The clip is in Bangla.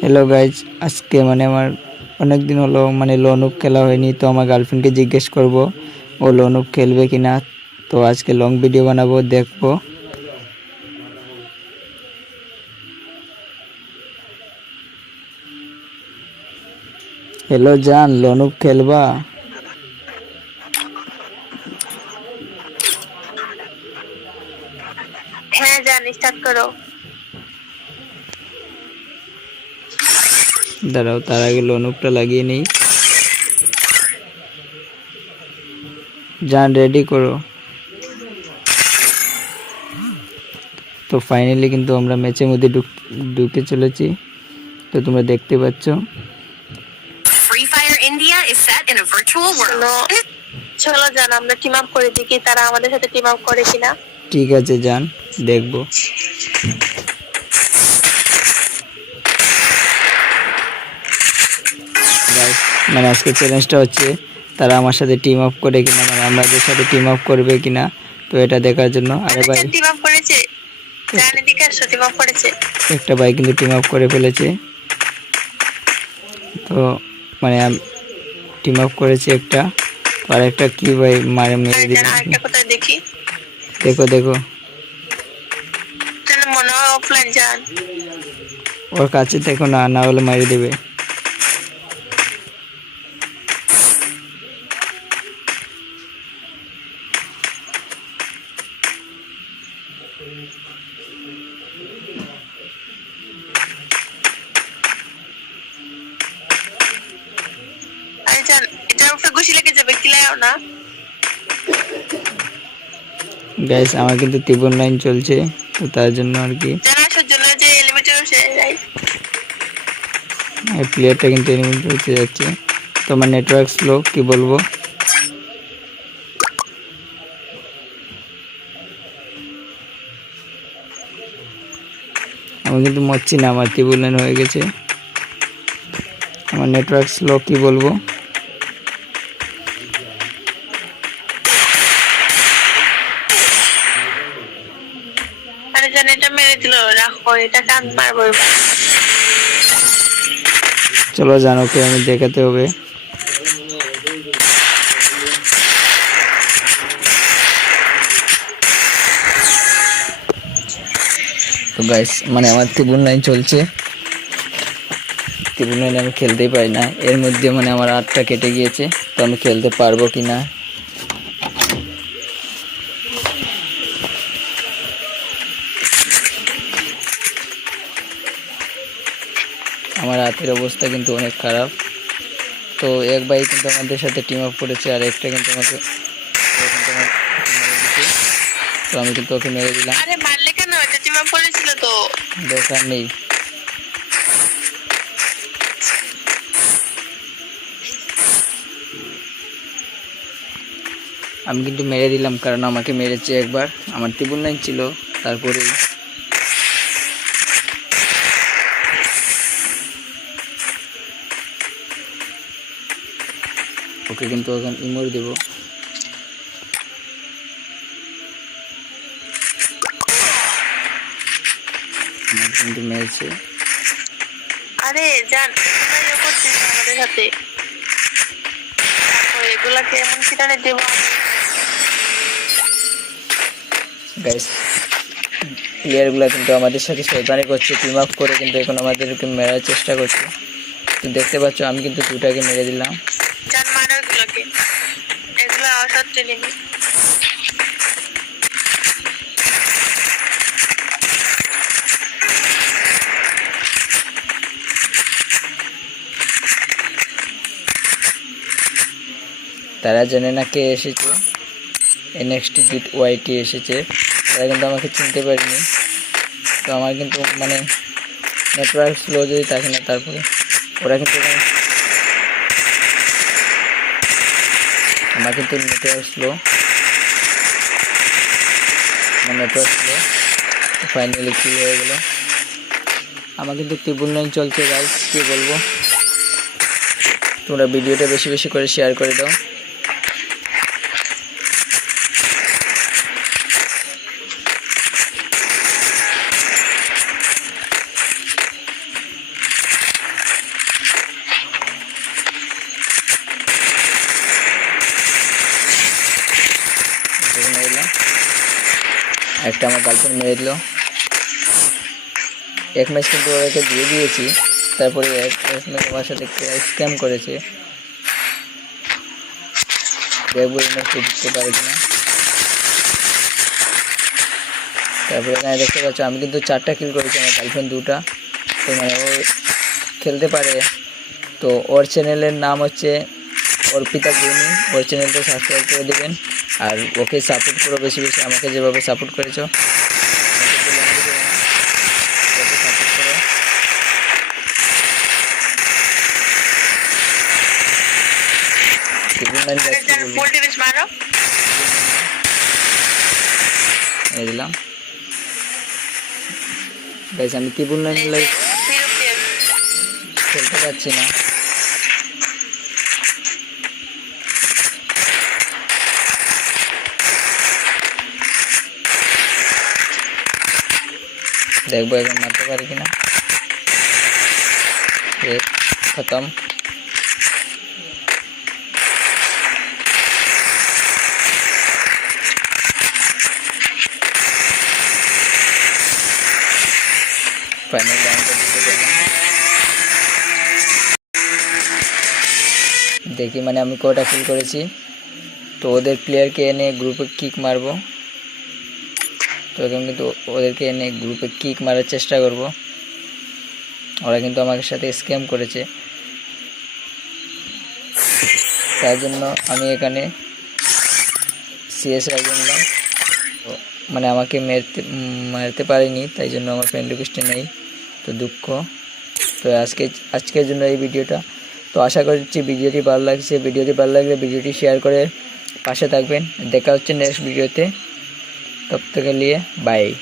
হ্যালো গাইজ আজকে মানে আমার অনেক দিন হলো মানে লনুপ খেলা হয়নি, তো আমার গার্লফ্রেন্ডকে জিজ্ঞেস করব, ও লনুপ খেলবে কি না তো আজকে লং ভিডিও বানাবো, দেখব। হ্যালো জান লনুপ খেলবা? হ্যাঁ জান স্টার্ট করো। দাঁড়াও তার আগে লনুপটা লাগিয়ে নিই। যান রেডি করো। তো ফাইনালি কিন্তু আমরা ম্যাচের মধ্যে ঢুক ঢুকে চলেছি। তো তোমরা দেখতে পাচ্ছ। চলো জান আমরা টিম আপ করে দেখি তারা আমাদের সাথে টিম আপ করে কিনা। ঠিক আছে যান দেখব। মানে আজকে চ্যালেঞ্জটা হচ্ছে তারা আমার সাথে টিম আপ করে কিনা মানে আমাদের সাথে টিম আপ করবে কিনা তো এটা দেখার জন্য। আরে ভাই টিম আপ করেছে? টিম আপ করেছে। একটা ভাই কিন্তু টিম আপ করে ফেলেছে। তো মানে টিম আপ করেছে একটা। আর একটা কি ভাই মারে মেরে দিল দেখি? দেখো দেখো। মনে হয় অফলাইন যান। ওর কাছে দেখো না না হলে মারি দেবে। এটার উপরে ঘুষি লেগে যাবে কিলাও না। গাইস আমার কিন্তু ত্রিভুবন লাইন চলছে তো তার জন্য আর কি। আসার জন্য যে এই প্লেয়ারটা কিন্তু এলিমেন্ট হতে যাচ্ছে। তো আমার নেটওয়ার্ক স্লো কি বলব? আমি কিন্তু মরছি না আমার ত্রিভুবন লাইন হয়ে গেছে। আমার নেটওয়ার্ক স্লো কি বলব? চলো জানো ওকে আমি দেখাতে হবে। তো গাইস মানে আমার ত্রিভুবন লাইন চলছে। ত্রিভুবন লাইন আমি খেলতেই পারি না। এর মধ্যে মানে আমার আটটা কেটে গিয়েছে। তো আমি খেলতে পারব কি না আমার হাতের অবস্থা কিন্তু অনেক খারাপ। তো এক ভাই কিন্তু আমাদের সাথে টিম আপ করেছে আর একটা কিন্তু আমাকে। তো আমি কিন্তু ওকে মেরে দিলাম। আরে মারলে কেন? এটা টিম আপ করেছিল তো। দরকার নেই। আমি কিন্তু মেরে দিলাম কারণ আমাকে মেরেছে একবার। আমার ত্রিপুল লাইন ছিল তারপরে ওকে কিন্তু এখন ইমোর দেব। কিন্তু মেরেছে। আরে জান ইয়ে করছিস আমাদের সাথে? এগুলাকে এমন কিটানে দেবো গাইস প্লেয়ারগুলো কিন্তু আমাদের সাথে শয়তানি করছে টিম আপ করে কিন্তু এখন আমাদেরকে মেরার চেষ্টা করছে। তো দেখতে পাচ্ছ আমি কিন্তু দুটাকে মেরে দিলাম। তারা জানে না কে এসেছে। এনএক্সটি গিট ওয়াইটি এসেছে। তারা কিন্তু আমাকে চিনতে পারেনি। তো আমার কিন্তু মানে নেটওয়ার্ক স্লো যদি থাকে না, তারপরে ওরা কিন্তু আমার কিন্তু নেটে আসলো। নেটে আসলো। ফাইনালি কি হয়ে গেল। আমার কিন্তু ত্রিপুল নাইন চলছে গাইজ কী বলব? তোমরা ভিডিওটা বেশি বেশি করে শেয়ার করে দাও। একটা আমার গার্লফ্রেন্ড মেরে দিল। এক ম্যাচ কিন্তু ওদেরকে দিয়ে দিয়েছি। তারপরে এক ম্যাচ আমার সাথে স্ক্যাম করেছে। দেখব এই ম্যাচটা জিততে পারে কিনা। তারপরে এখানে দেখতে পাচ্ছ, আমি কিন্তু চারটা কিল করেছি আমার গার্লফ্রেন্ড দুটা। তো মানে ও খেলতে পারে। তো ওর চ্যানেলের নাম হচ্ছে অর্পিতা গেমিং ওর চ্যানেলটা সাবস্ক্রাইব করে দেবেন। আর ওকে সাপোর্ট করো বেশি বেশি আমাকে যেভাবে সাপোর্ট করেছ। দিলাম। আমি ট্রিপল নাইন kill। খেলতে পারছি না। দেখব এখন মারতে পারি কিনা। খতম। দেখি মানে আমি কটা কিল করেছি। তো ওদের প্লেয়ারকে এনে গ্রুপে কিক মারবো। তো কিন্তু ওদেরকে এনে গ্রুপে কিক মারার চেষ্টা করব। ওরা কিন্তু আমার সাথে স্ক্যাম করেছে। তার জন্য আমি এখানে সিএস লাগিয়ে মানে আমাকে মেরতে, মারতে পারিনি, তাই জন্য আমার ফ্রেন্ড রিকোয়েস্টে নেই। তো দুঃখ। তো আজকে, আজকের জন্য এই ভিডিওটা। তো আশা করছি ভিডিওটি ভালো লাগছে। ভিডিওটি ভালো লাগলে ভিডিওটি শেয়ার করে পাশে থাকবেন। দেখা হচ্ছে নেক্সট ভিডিওতে तब तक के लिए बाय